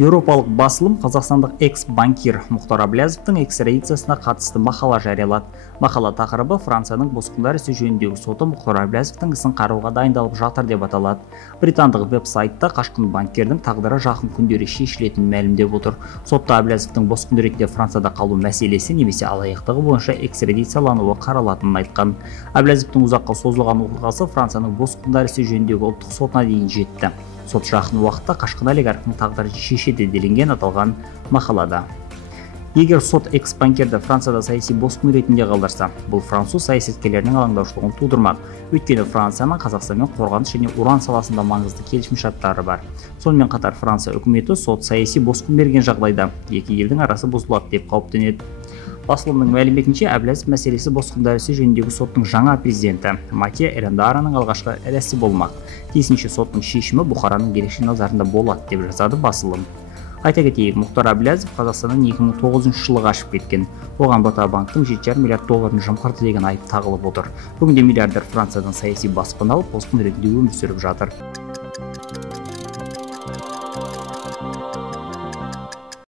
Еуропалық басылым қазақстандық экс-банкир Мұхтар Әблязовтың экстрадициясына қатысты мақала жариялады. Мақала тақырыбы Францияның босқындар ісі жөніндегі соты Мұхтар Әблязовтың ісін қарауға дайындалып жатыр деп аталады. Британдық веб-сайтта қашқын банкирдің тағдыры жақын күндері шешілетінін мәлімдеп отыр. Сотта Әблязовтың босқын ретінде Францияда қалу мәселесі немесе алаяқтығы бойынша экстрадициялануы қаралатынын айтқан. Әблязовтың ұзаққа созылған оқиғасы Францияның босқындар ісі жөніндегі ұлттық сотына дейін жетті. Сот жақын уақытта қашқын олигархтың тағдыры шешеді делінген аталған мақалада. Егер сот экс-банкирді Францияда саяси босқын ретінде қалдырса, бұл француз саясаткерлерінің алаңдаушылығын тудырмақ. Өйткені Францияның Қазақстанмен қорғаныс және уран саласында маңызды келісімшарттары бар. Сонымен қатар Франция үкіметі сот саяси босқын берген жағдайда екі елдің арасы бұзылады деп қауіптенеді. Басылымның мәліметінше, Әблязов мәселесі босқындар ісі жөніндегі соттың жаңа президенті Матия Эрандараның алғашқы рәсі болмақ. Тиісінше соттың шешімі Бұқараның ерекше назарында болады деп жазады басылым. Айта кетейік, Мұхтар Әблязов Қазақстаннан 2009 жылы қашып кеткен. Оған Ботабанктың 7,5 миллиард долларын жымқырды деген айып тағылып отыр. Бүгінде миллиардер Франциядан саяси баспана алып, босқын ретінде өмір сүріп жатыр.